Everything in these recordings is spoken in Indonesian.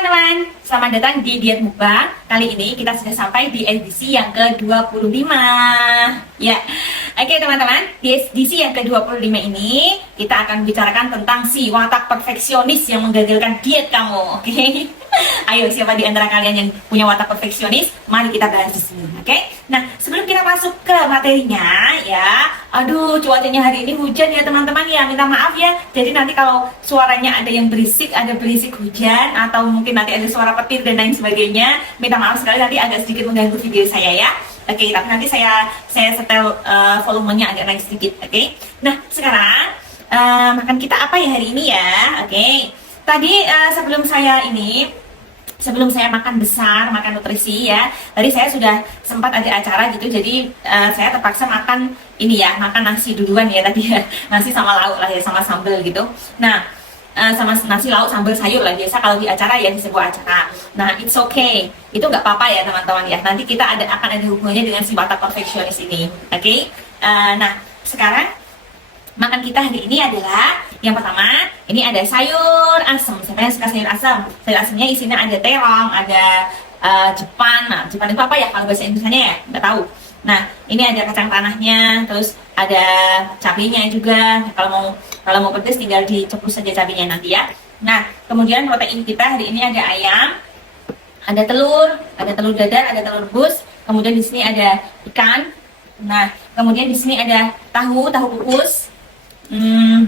teman-teman, selamat datang di Diet Mukbang. Kali ini kita sudah sampai di edisi yang ke-25. Ya, oke teman-teman, di edisi yang ke-25 ini kita akan bicarakan tentang si watak perfeksionis yang menggagalkan diet kamu. Oke, ayo siapa di antara kalian yang punya watak perfeksionis? Mari kita bahas di sini. Oke, nah sebelum kita masuk ke materinya ya, aduh cuacanya hari ini hujan ya teman-teman ya, minta maaf ya. Jadi nanti kalau suaranya ada yang berisik, ada berisik hujan atau mungkin nanti ada suara petir dan lain sebagainya, minta maaf sekali, nanti agak sedikit mengganggu video saya ya. Oke, tapi nanti saya setel volumenya agak naik sedikit. Oke, nah sekarang makan kita apa ya hari ini ya? Oke, tadi sebelum saya makan besar, makan nutrisi ya, tadi saya sudah sempat ada acara gitu, jadi saya terpaksa makan ini ya, makan nasi duluan ya tadi ya, nasi sama lauk lah ya, sama sambal gitu. Nah, sama nasi lauk sambal sayur lah biasa kalau di acara ya, di sebuah acara. Nah, it's okay, itu nggak apa-apa ya teman-teman ya. Nanti kita akan ada hubungannya dengan si watak perfeksionis ini. Oke, nah sekarang makan kita hari ini adalah yang pertama, ini ada sayur asem. Siapa yang suka sayur asem? Sayur asemnya isinya ada terong, ada jepan. Nah, jepan itu apa ya kalau bahasa Indonesianya ya? Nggak tahu. Nah, ini ada kacang tanahnya, terus ada cabenya juga. Kalau mau pedas tinggal dicepus saja cabenya nanti ya. Nah, kemudian protein kita hari ini ada ayam, ada telur dadar, ada telur rebus. Kemudian di sini ada ikan. Nah, kemudian di sini ada tahu kukus.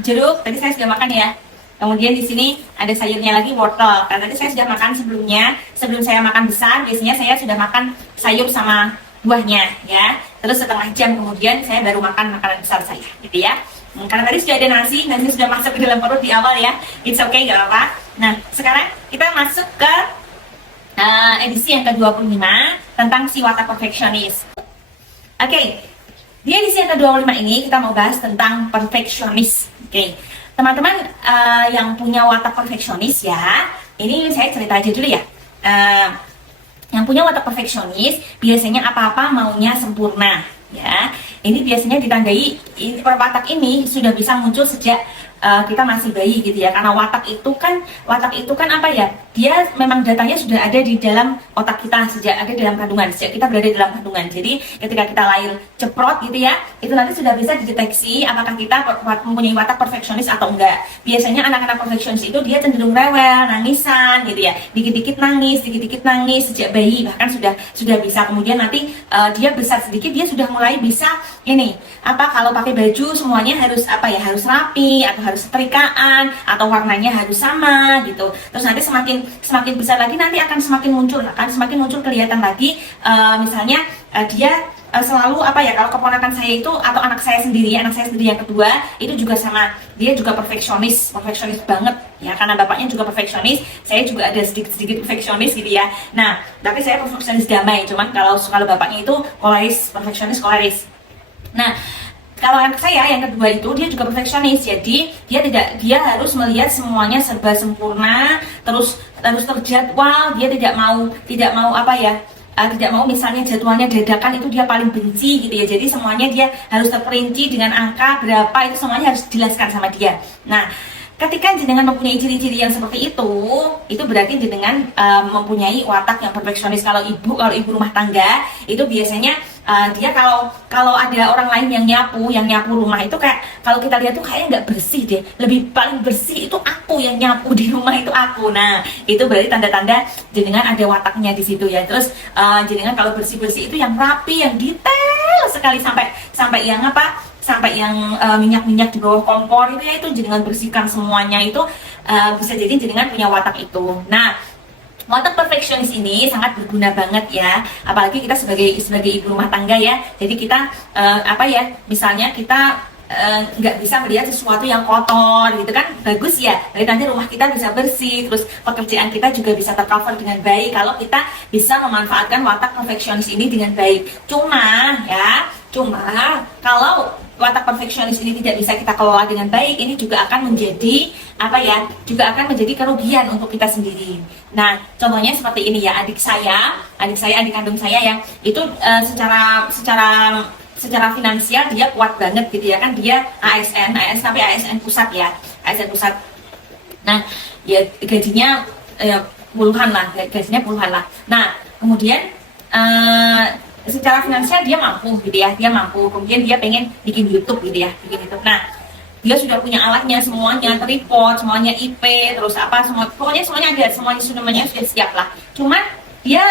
Jeruk, tadi saya sudah makan ya. Kemudian di sini ada sayurnya lagi, wortel. Karena tadi saya sudah makan sebelumnya. Sebelum saya makan besar, biasanya saya sudah makan sayur sama buahnya ya. Terus setengah jam kemudian saya baru makan makanan besar saya, gitu ya. Karena tadi sudah ada nasi sudah masuk ke dalam perut di awal ya. It's okay, nggak apa-apa. Nah, sekarang kita masuk ke edisi yang ke-25 tentang si watak perfeksionis. Oke. Di edisi yang ke-25 ini kita mau bahas tentang perfeksionis. Oke, teman-teman yang punya watak perfeksionis ya, ini saya cerita aja dulu ya. Yang punya watak perfeksionis biasanya apa-apa maunya sempurna ya. Ini biasanya ditandai watak ini sudah bisa muncul sejak kita masih bayi gitu ya, karena watak itu kan apa ya, dia memang datanya sudah ada di dalam otak kita sejak ada dalam kandungan, sejak kita berada dalam kandungan. Jadi ketika kita lahir ceprot gitu ya, itu nanti sudah bisa dideteksi apakah kita mempunyai watak perfeksionis atau enggak. Biasanya anak-anak perfeksionis itu dia cenderung rewel, nangisan gitu ya, dikit-dikit nangis sejak bayi, bahkan sudah bisa. Kemudian nanti dia besar sedikit, dia sudah mulai bisa ini kalau pakai baju semuanya harus harus rapi atau harus setrikaan atau warnanya harus sama gitu. Terus nanti semakin besar lagi nanti akan semakin muncul kelihatan lagi misalnya dia selalu kalau keponakan saya itu atau anak saya sendiri yang kedua itu juga sama, dia juga perfeksionis banget ya, karena bapaknya juga perfeksionis, saya juga ada sedikit perfeksionis gitu ya. Nah, tapi saya perfeksionis damai, cuman kalau bapaknya itu perfeksionis koleris. Nah, kalau anak saya yang kedua itu dia juga perfeksionis, jadi dia harus melihat semuanya serba sempurna, terus terjadwal. Dia tidak mau misalnya jadwalnya dadakan, itu dia paling benci gitu ya. Jadi semuanya dia harus terperinci dengan angka berapa, itu semuanya harus dijelaskan sama dia. Nah, ketika jenengan mempunyai ciri-ciri yang seperti itu berarti jenengan mempunyai watak yang perfeksionis. Kalau ibu rumah tangga itu biasanya dia kalau ada orang lain yang nyapu rumah itu, kayak kalau kita lihat tuh kayaknya nggak bersih deh, paling bersih itu aku yang nyapu di rumah, itu aku. Nah, itu berarti tanda-tanda jenengan ada wataknya di situ ya. Terus jenengan kalau bersih itu yang rapi, yang detail sekali, sampai yang minyak di bawah kompor itu ya, itu jenengan bersihkan semuanya. Itu bisa jadi jenengan punya watak itu. Nah, watak perfeksionis ini sangat berguna banget ya, apalagi kita sebagai ibu rumah tangga ya. Jadi kita misalnya kita nggak bisa melihat sesuatu yang kotor gitu kan, bagus ya, jadi nanti rumah kita bisa bersih, terus pekerjaan kita juga bisa tercover dengan baik kalau kita bisa memanfaatkan watak perfeksionis ini dengan baik. Cuma kalau watak perfeksionis ini tidak bisa kita kelola dengan baik, ini juga akan menjadi menjadi kerugian untuk kita sendiri. Nah, contohnya seperti ini ya, adik kandung saya yang itu secara finansial dia kuat banget gitu ya kan, dia ASN pusat ya, ASN pusat. Nah, ya gajinya puluhan lah, gajinya puluhan lah. Nah, kemudian secara finansial dia mampu gitu ya, dia mampu. Kemudian dia pengen bikin YouTube gitu ya, bikin YouTube. Nah, dia sudah punya alatnya semuanya, tripod, semuanya IP, terus apa semua, pokoknya semuanya ada, semuanya sudah siap lah. Cuman dia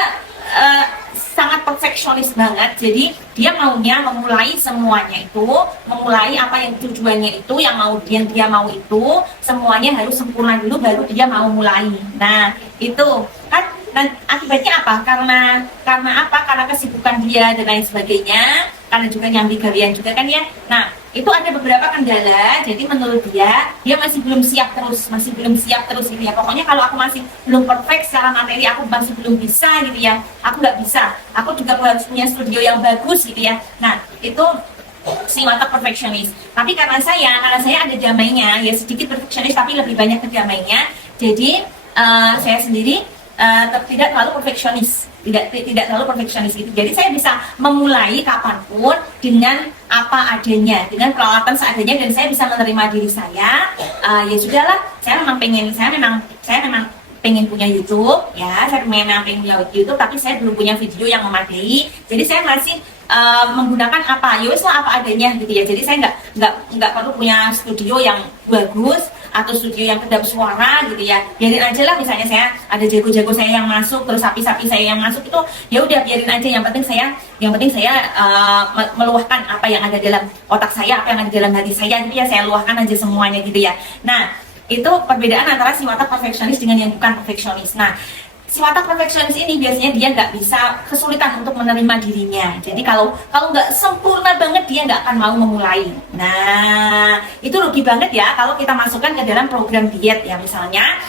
sangat perfeksionis banget, jadi dia maunya memulai semuanya itu, memulai apa yang tujuannya itu, yang dia mau itu semuanya harus sempurna dulu baru dia mau mulai. Nah itu kan, dan akibatnya apa? Karena apa? Karena kesibukan dia dan lain sebagainya, karena juga nyambi kalian juga kan ya. Nah itu ada beberapa kendala, jadi menurut dia masih belum siap terus gitu ya. Pokoknya kalau aku masih belum perfect secara materi, aku masih belum bisa gitu ya, aku nggak bisa, aku juga harus punya studio yang bagus gitu ya. Nah itu si watak perfeksionis. Tapi karena saya ada damainya ya, sedikit perfeksionis tapi lebih banyak ke damainya. Jadi saya sendiri tidak terlalu perfeksionis, tidak terlalu perfeksionis gitu. Jadi saya bisa memulai kapanpun dengan apa adanya, dengan peralatan seadanya, dan saya bisa menerima diri saya. Ya sudahlah, saya memang pengen punya YouTube ya, saya memang pengen punya YouTube, tapi saya belum punya video yang memadai. Jadi saya masih menggunakan apa, yowes lah apa adanya gitu ya. Jadi saya nggak perlu punya studio yang bagus atau studio yang kedap suara gitu ya. Biarin aja lah, misalnya saya ada jago-jago saya yang masuk, terus sapi-sapi saya yang masuk, itu ya udah biarin aja. Yang penting saya meluahkan apa yang ada dalam otak saya, apa yang ada dalam hati saya, gitu ya. Saya luahkan aja semuanya gitu ya. Nah itu perbedaan antara si watak perfeksionis dengan yang bukan perfeksionis. Nah si watak perfeksionis ini biasanya dia nggak bisa, kesulitan untuk menerima dirinya. Jadi kalau nggak sempurna banget, dia nggak akan mau memulai. Nah itu rugi banget ya kalau kita masukkan ke dalam program diet ya. Misalnya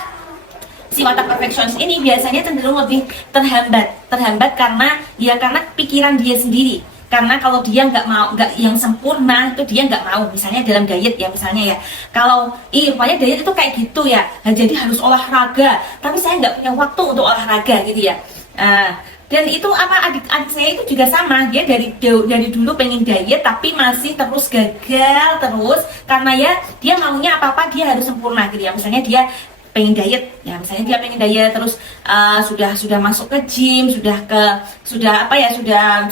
si watak perfeksionis ini biasanya cenderung lebih terhambat karena pikiran dia sendiri. Karena kalau dia nggak yang sempurna, itu dia nggak mau. Misalnya dalam diet ya, misalnya ya, kalau rupanya diet itu kayak gitu ya, nah, jadi harus olahraga, tapi saya nggak punya waktu untuk olahraga gitu ya. Dan itu apa, adik saya itu juga sama, dia dari dulu pengen diet tapi masih terus gagal terus, karena ya dia maunya apa dia harus sempurna gitu ya. Misalnya dia pengen diet ya, terus sudah masuk ke gym, sudah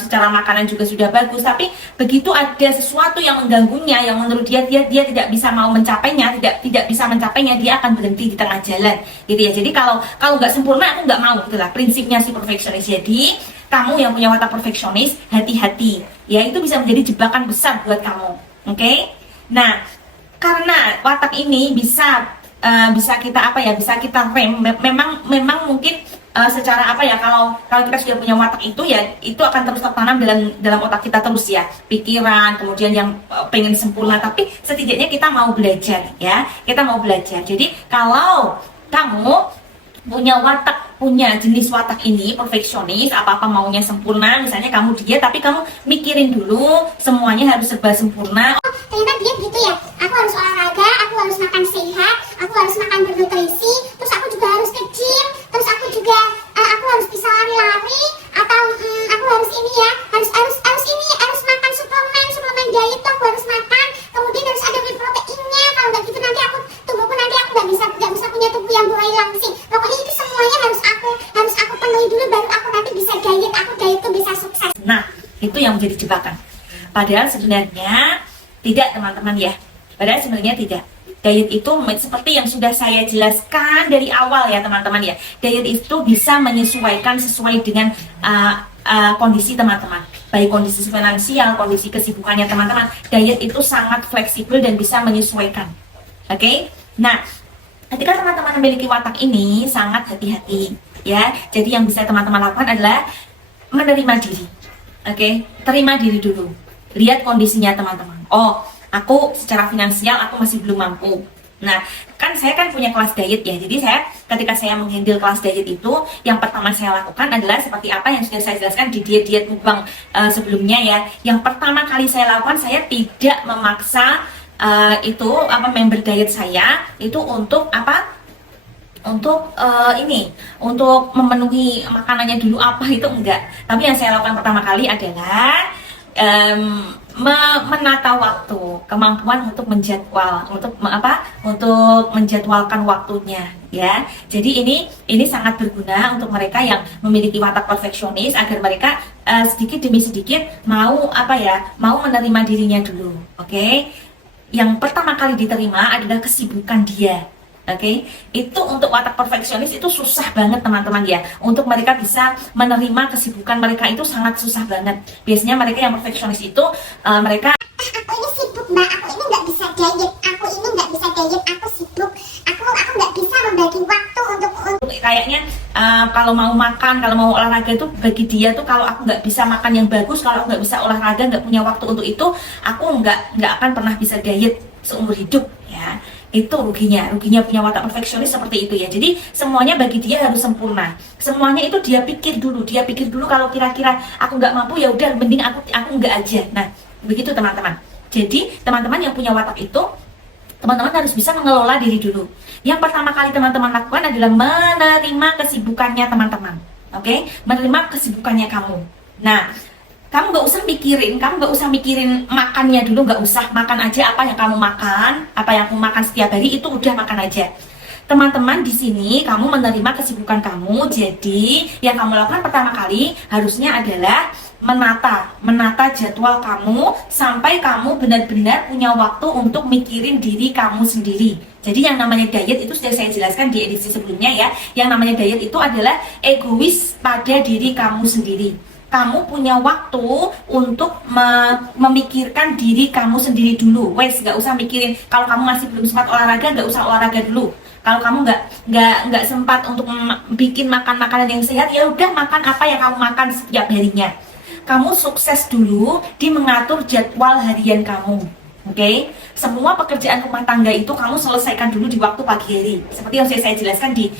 secara makanan juga sudah bagus, tapi begitu ada sesuatu yang mengganggunya, yang menurut dia tidak bisa mau mencapainya, tidak bisa mencapainya, dia akan berhenti di tengah jalan gitu ya. Jadi kalau nggak sempurna aku nggak mau, itulah prinsipnya si perfeksionis. Jadi kamu yang punya watak perfeksionis, hati-hati ya, itu bisa menjadi jebakan besar buat kamu. Oke? Nah karena watak ini bisa kita bisa kita rem. Memang mungkin secara kalau kita sudah punya watak itu ya, itu akan terus tertanam dalam otak kita terus ya, pikiran, kemudian yang pengen sempurna. Tapi setidaknya kita mau belajar ya, jadi kalau kamu punya jenis watak ini perfeksionis, apa maunya sempurna, misalnya kamu diet tapi kamu mikirin dulu semuanya harus serba sempurna. Ternyata diet gitu ya, aku harus olahraga, aku harus makan sehat, aku harus makan bernutrisi, terus aku juga harus ke gym, terus aku juga aku harus bisa lari-lari, atau aku harus ini ya, harus makan suplemen diet tuh aku harus makan, kemudian harus ada whey proteinnya. Kalau nggak gitu nanti tubuhku aku nggak bisa punya tubuh yang burai langsing. Pokoknya itu semuanya harus aku penuhi dulu baru aku nanti bisa diet, diet tuh bisa sukses. Nah itu yang menjadi jebakan. Padahal sebenarnya tidak, teman-teman ya. Tidak. Diet itu seperti yang sudah saya jelaskan dari awal ya teman-teman ya. Diet itu bisa menyesuaikan sesuai dengan kondisi teman-teman, baik kondisi finansial, kondisi kesibukannya teman-teman. Diet itu sangat fleksibel dan bisa menyesuaikan. Oke? Nah, ketika teman-teman memiliki watak ini, sangat hati-hati ya. Jadi yang bisa teman-teman lakukan adalah menerima diri. Oke? Terima diri dulu. Lihat kondisinya teman-teman. Oh, aku secara finansial aku masih belum mampu. Nah, saya punya kelas diet ya. Jadi ketika saya menghandle kelas diet itu, yang pertama saya lakukan adalah seperti apa yang sudah saya jelaskan di diet mukbang sebelumnya ya. Yang pertama kali saya lakukan, saya tidak memaksa member diet saya itu untuk untuk memenuhi makanannya dulu itu enggak. Tapi yang saya lakukan pertama kali adalah menata waktu, kemampuan untuk menjadwalkan waktunya ya. Jadi ini sangat berguna untuk mereka yang memiliki watak perfeksionis agar mereka sedikit demi sedikit mau mau menerima dirinya dulu. Oke. Yang pertama kali diterima adalah kesibukan dia. Oke, itu untuk watak perfeksionis itu susah banget teman-teman ya. Untuk mereka bisa menerima kesibukan mereka itu sangat susah banget. Biasanya mereka yang perfeksionis itu mereka aku ini sibuk mbak, aku ini nggak bisa diet, aku ini nggak bisa diet, aku sibuk, aku nggak bisa membagi waktu untuk kayaknya kalau mau makan, kalau mau olahraga itu bagi dia tuh kalau aku nggak bisa makan yang bagus, kalau aku nggak bisa olahraga, nggak punya waktu untuk itu, aku nggak akan pernah bisa diet seumur hidup ya. Itu ruginya punya watak perfeksionis seperti itu ya. Jadi semuanya bagi dia harus sempurna, semuanya itu dia pikir dulu kalau kira-kira aku nggak mampu ya udah mending aku nggak aja. Nah begitu teman-teman. Jadi teman-teman yang punya watak itu, teman-teman harus bisa mengelola diri dulu. Yang pertama kali teman-teman lakukan adalah menerima kesibukannya teman-teman. Oke, menerima kesibukannya kamu. Nah, kamu nggak usah mikirin makannya dulu, nggak usah. Makan aja apa yang kamu makan setiap hari itu udah makan aja. Teman-teman di sini kamu menerima kesibukan kamu, jadi yang kamu lakukan pertama kali harusnya adalah menata jadwal kamu sampai kamu benar-benar punya waktu untuk mikirin diri kamu sendiri. Jadi yang namanya diet itu sudah saya jelaskan di edisi sebelumnya ya. Yang namanya diet itu adalah egois pada diri kamu sendiri. Kamu punya waktu untuk memikirkan diri kamu sendiri dulu. Wes, nggak usah mikirin kalau kamu masih belum sempat olahraga, nggak usah olahraga dulu. Kalau kamu nggak sempat untuk bikin makan makanan yang sehat, ya udah makan apa yang kamu makan setiap harinya. Kamu sukses dulu di mengatur jadwal harian kamu. Oke, semua pekerjaan rumah tangga itu kamu selesaikan dulu di waktu pagi hari. Seperti yang saya jelaskan di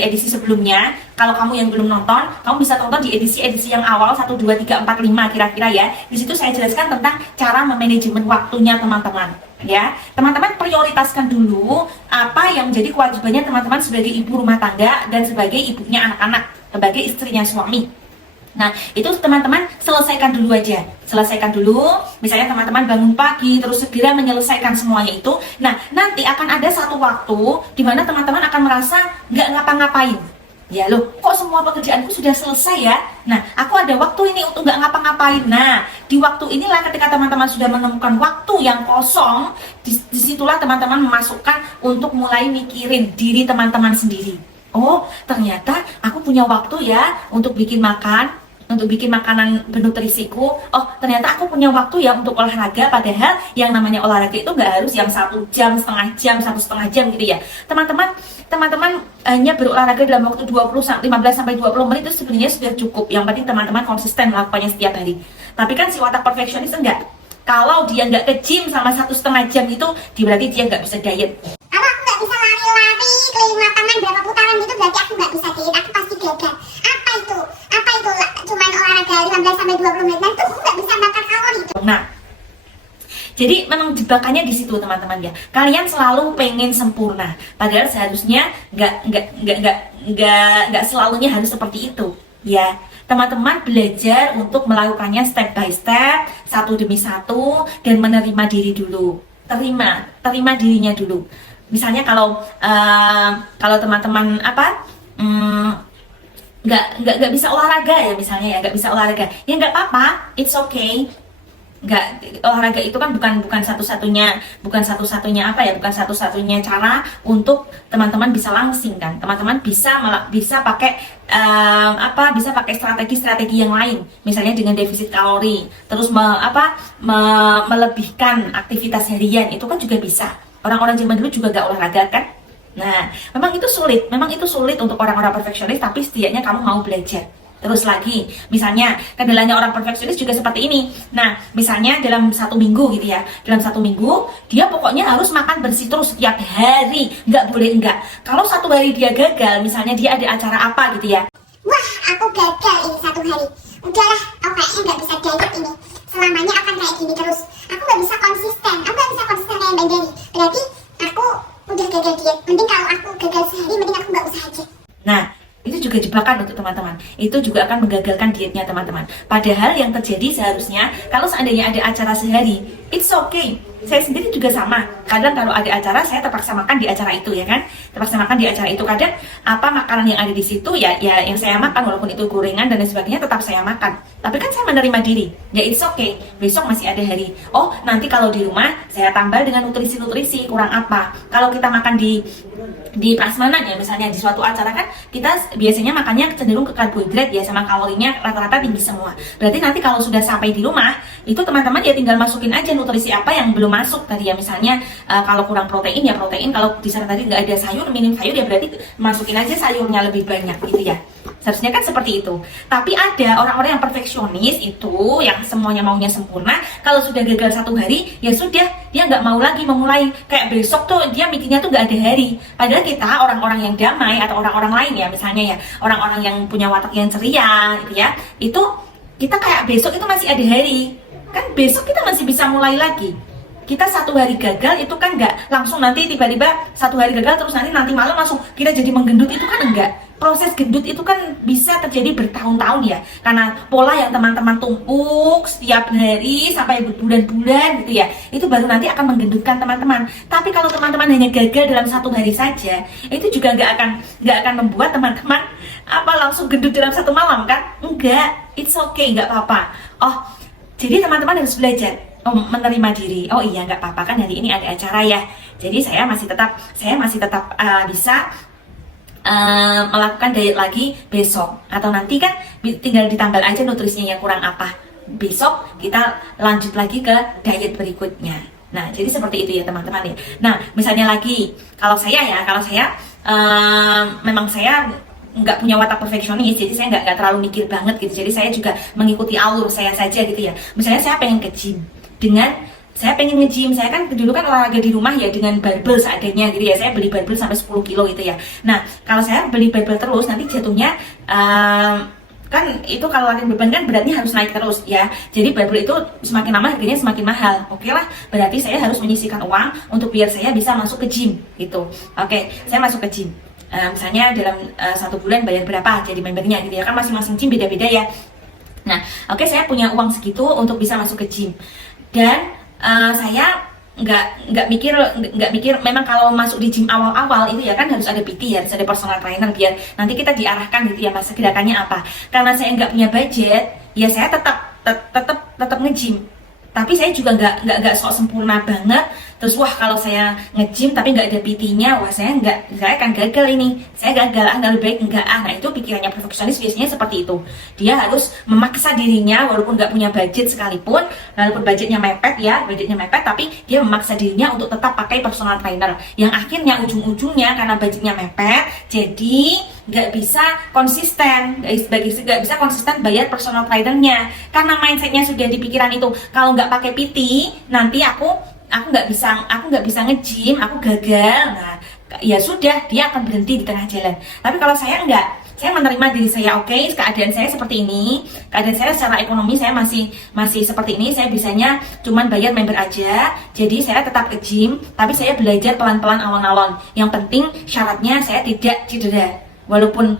edisi sebelumnya. Kalau kamu yang belum nonton, kamu bisa tonton di edisi yang awal 1, 2, 3, 4, 5 kira-kira ya. Di situ saya jelaskan tentang cara memanajemen waktunya teman-teman. Ya, teman-teman prioritaskan dulu apa yang menjadi kewajibannya teman-teman sebagai ibu rumah tangga dan sebagai ibunya anak-anak, sebagai istrinya suami. Nah, itu teman-teman selesaikan dulu aja. Selesaikan dulu, misalnya teman-teman bangun pagi, terus segera menyelesaikan semuanya itu. Nah, nanti akan ada satu waktu di mana teman-teman akan merasa nggak ngapa-ngapain. Ya loh, kok semua pekerjaanku sudah selesai ya? Nah, aku ada waktu ini untuk nggak ngapa-ngapain. Nah, di waktu inilah ketika teman-teman sudah menemukan waktu yang kosong, disitulah teman-teman memasukkan untuk mulai mikirin diri teman-teman sendiri. Oh, ternyata aku punya waktu ya untuk bikin makanan bernutrisiku. Oh, ternyata aku punya waktu ya untuk olahraga. Padahal yang namanya olahraga itu nggak harus yang 1 jam, setengah jam, 1,5 jam gitu ya. Teman-teman hanya berolahraga dalam waktu 15 sampai 20 menit itu sebenarnya sudah cukup. Yang penting teman-teman konsisten melakukannya setiap hari. Tapi kan si watak perfeksionis enggak. Kalau dia nggak ke gym sama 1,5 jam itu, berarti dia nggak bisa diet. Kalau aku nggak bisa lari-lari keliling lapangan berapa putaran gitu, berarti aku nggak bisa diet, aku pasti gagal. Apa itu? Cuman olahraga 15 sampai 20 menit, itu aku nggak bisa bakar kalori. Nah, jadi memang jebakannya di situ teman-teman ya. Kalian selalu pengen sempurna, padahal seharusnya nggak selalunya harus seperti itu ya. Teman-teman belajar untuk melakukannya step by step, satu demi satu, dan menerima diri dulu. Terima dirinya dulu. Misalnya kalau teman-teman nggak bisa olahraga ya, misalnya ya nggak bisa olahraga, ya nggak apa-apa, it's okay. Olahraga itu kan bukan satu-satunya cara untuk teman-teman bisa langsing kan. Teman-teman bisa pakai strategi yang lain, misalnya dengan defisit kalori, terus melebihkan aktivitas harian, itu kan juga bisa. Orang-orang zaman dulu juga gak olahraga kan. Nah, memang itu sulit untuk orang-orang perfeksionis, tapi setidaknya kamu mau belajar. Terus lagi, misalnya kendalanya orang perfeksionis juga seperti ini. Nah, misalnya dalam 1 minggu gitu ya, dalam 1 minggu dia pokoknya harus makan bersih terus setiap hari, nggak boleh enggak. Kalau 1 hari dia gagal, misalnya dia ada acara apa gitu ya, Wah, aku gagal ini 1 hari. Udahlah, aku kayaknya nggak bisa diet ini. Selamanya akan kayak gini terus. Aku nggak bisa konsisten kayak Mbak Dewi. Berarti aku udah gagal diet. Mending kalau aku gagal sehari, mending aku nggak usah aja. nah itu juga jebakan untuk teman-teman. Itu juga akan menggagalkan dietnya teman-teman. Padahal yang terjadi seharusnya kalau seandainya ada acara sehari, it's okay. Saya sendiri juga sama. kadang kalau ada acara saya terpaksa makan di acara itu ya kan, terpaksa makan di acara itu. Kadang apa makanan yang ada di situ ya yang saya makan, walaupun itu gorengan dan lain sebagainya tetap saya makan. Tapi kan saya menerima diri, ya it's okay, besok masih ada hari. Oh nanti kalau di rumah saya tambah dengan nutrisi kurang apa. Kalau kita makan di prasmanan ya misalnya di suatu acara kan kita biasanya makannya cenderung ke karbohidrat ya, sama kalorinya rata-rata tinggi semua. Berarti nanti kalau sudah sampai di rumah itu teman-teman ya tinggal masukin aja nutrisi apa yang belum masuk tadi ya. Misalnya kalau kurang protein ya protein, kalau di sana tadi nggak ada sayur, minim sayur ya berarti masukin aja sayurnya lebih banyak gitu ya. Seharusnya kan seperti itu. Tapi ada orang-orang yang perfeksionis itu, yang semuanya maunya sempurna. Kalau sudah gagal satu hari, ya sudah, dia nggak mau lagi memulai. Kayak besok tuh dia mikirnya tuh nggak ada hari. Padahal kita orang-orang yang damai atau orang-orang lain ya, misalnya ya orang-orang yang punya watak yang ceria, gitu ya. Itu kita kayak besok itu masih ada hari. Kan besok kita masih bisa mulai lagi. Kita satu hari gagal itu kan nggak langsung nanti tiba-tiba satu hari gagal terus nanti malam langsung kita jadi menggendut, itu kan enggak. Proses gendut itu kan bisa terjadi bertahun-tahun ya, karena pola yang teman-teman tumpuk setiap hari sampai berbulan-bulan gitu ya, itu baru nanti akan menggendutkan teman-teman. Tapi kalau teman-teman hanya gagal dalam satu hari saja, itu juga nggak akan membuat teman-teman langsung gendut dalam satu malam kan? Enggak, it's okay, nggak apa-apa. Oh, jadi teman-teman harus belajar menerima diri. Oh iya, nggak apa-apa kan hari ini ada acara ya. Jadi saya masih tetap bisa melakukan diet lagi besok, atau nanti kan tinggal ditambah aja nutrisinya yang kurang apa. Besok kita lanjut lagi ke diet berikutnya. Nah, jadi seperti itu ya teman-teman ya. Nah, misalnya lagi kalau saya memang saya nggak punya watak perfeksionis, jadi saya nggak terlalu mikir banget gitu. Jadi saya juga mengikuti alur saya saja gitu ya. Misalnya saya pengen ke gym, saya pengen nge-gym, saya kan dulu kan olahraga di rumah ya dengan barbel seadanya gitu ya. Saya beli barbel sampai 10 kilo gitu ya. Nah, kalau saya beli barbel terus nanti jatuhnya kan itu kalau latihan beban kan beratnya harus naik terus ya. Jadi barbel itu semakin lama harganya semakin mahal. Oke lah, berarti saya harus menyisihkan uang untuk biar saya bisa masuk ke gym gitu. Oke, saya masuk ke gym. Misalnya dalam 1 bulan bayar berapa jadi membernya gitu ya. Kan masing-masing gym beda-beda ya. Nah, oke, saya punya uang segitu untuk bisa masuk ke gym. Dan saya nggak mikir memang kalau masuk di gym awal-awal itu ya kan harus ada PT, harus ada personal trainer biar nanti kita diarahkan gitu ya, masa gerakannya apa. Karena saya nggak punya budget ya, saya tetap nge-gym. Tapi saya juga nggak sok sempurna banget. Terus wah kalau saya nge-gym tapi nggak ada PT-nya, wah saya akan gagal ini. Saya gagal, lebih baik enggak. Nah itu pikirannya perfeksionis biasanya seperti itu. Dia harus memaksa dirinya walaupun nggak punya budget sekalipun, walaupun budgetnya mepet, tapi dia memaksa dirinya untuk tetap pakai personal trainer. Yang akhirnya ujung-ujungnya karena budgetnya mepet, jadi nggak bisa konsisten bayar personal trainernya. Karena mindsetnya sudah di pikiran itu, kalau nggak pakai PT nanti aku nggak bisa nge-gym, aku gagal. Nah ya sudah, dia akan berhenti di tengah jalan. Tapi kalau saya enggak, saya menerima diri saya, oke, keadaan saya seperti ini, keadaan saya secara ekonomi saya masih seperti ini, saya bisanya cuman bayar member aja. Jadi saya tetap ke gym, tapi saya belajar pelan-pelan alon-alon. Yang penting syaratnya saya tidak cedera. Walaupun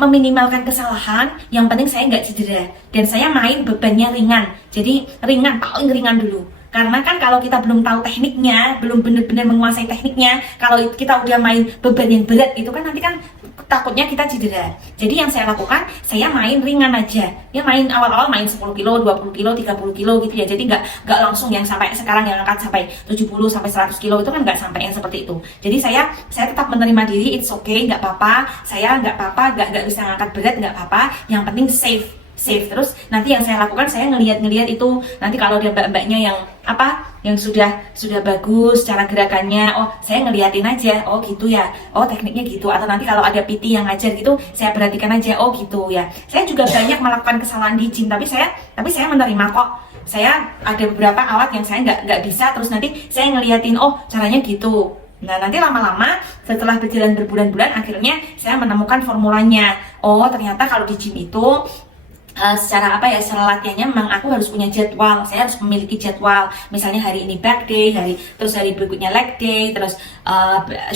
meminimalkan kesalahan, yang penting saya nggak cedera. Dan saya main bebannya ringan. Jadi ringan, paling ringan dulu. Karena kan kalau kita belum tahu tekniknya, belum benar-benar menguasai tekniknya, kalau kita udah main beban yang berat, itu kan nanti kan takutnya kita cedera. Jadi yang saya lakukan, saya main ringan aja. Ya main awal-awal main 10 kilo, 20 kilo, 30 kilo gitu ya. Jadi nggak langsung yang sampai sekarang yang angkat sampai 70 sampai 100 kilo, itu kan nggak sampai yang seperti itu. Jadi saya tetap menerima diri, it's okay, nggak apa-apa. Saya nggak apa-apa, nggak bisa ngangkat berat, nggak apa-apa. Yang penting safe. Terus nanti yang saya lakukan, saya ngelihat itu nanti kalau ada mbak-mbaknya yang sudah bagus cara gerakannya, oh saya ngeliatin aja, oh gitu ya, oh tekniknya gitu. Atau nanti kalau ada PT yang ngajar gitu, saya perhatikan aja, oh gitu ya. Saya juga banyak melakukan kesalahan di gym, tapi saya menerima kok. Saya ada beberapa alat yang saya nggak bisa, terus nanti saya ngeliatin, oh caranya gitu. Nah nanti lama-lama setelah berjalan berbulan-bulan, akhirnya saya menemukan formulanya. Oh ternyata kalau di gym itu secara latihannya memang aku harus punya jadwal. Saya harus memiliki jadwal. Misalnya hari ini back day, terus hari berikutnya leg day, terus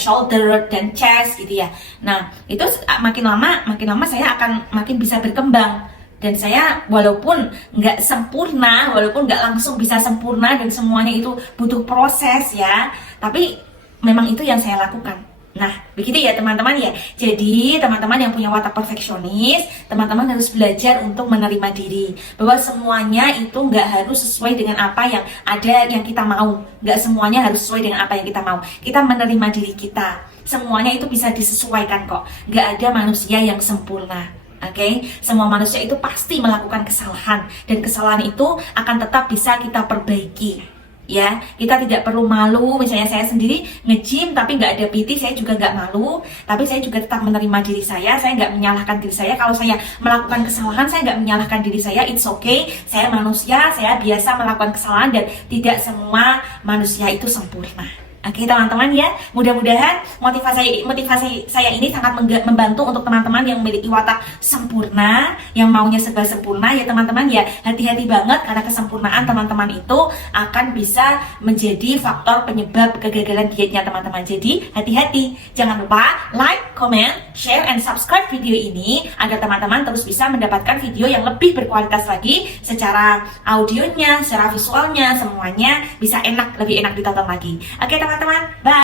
shoulder dan chest gitu ya. Nah itu makin lama saya akan makin bisa berkembang. Dan saya walaupun nggak sempurna, walaupun nggak langsung bisa sempurna dan semuanya itu butuh proses ya, Tapi memang itu yang saya lakukan. Nah, begitu ya teman-teman ya. Jadi teman-teman yang punya watak perfeksionis, teman-teman harus belajar untuk menerima diri. Bahwa semuanya itu nggak harus sesuai dengan apa yang ada yang kita mau. Nggak semuanya harus sesuai dengan apa yang kita mau. Kita menerima diri kita. Semuanya itu bisa disesuaikan kok. Nggak ada manusia yang sempurna. Oke, semua manusia itu pasti melakukan kesalahan. Dan kesalahan itu akan tetap bisa kita perbaiki. Ya, kita tidak perlu malu. Misalnya saya sendiri nge-gym tapi nggak ada PT, saya juga nggak malu. Tapi saya juga tetap menerima diri saya nggak menyalahkan diri saya. Kalau saya melakukan kesalahan, saya nggak menyalahkan diri saya. It's okay, saya manusia, saya biasa melakukan kesalahan dan tidak semua manusia itu sempurna. Oke teman-teman ya, mudah-mudahan motivasi saya ini sangat membantu untuk teman-teman yang memiliki watak sempurna, yang maunya serba sempurna ya teman-teman ya. Hati-hati banget karena kesempurnaan teman-teman itu akan bisa menjadi faktor penyebab kegagalan dietnya teman-teman. Jadi hati-hati, jangan lupa like, comment, share, and subscribe video ini agar teman-teman terus bisa mendapatkan video yang lebih berkualitas lagi secara audionya, secara visualnya, semuanya bisa enak, lebih enak ditonton lagi. Oke teman-teman, bye!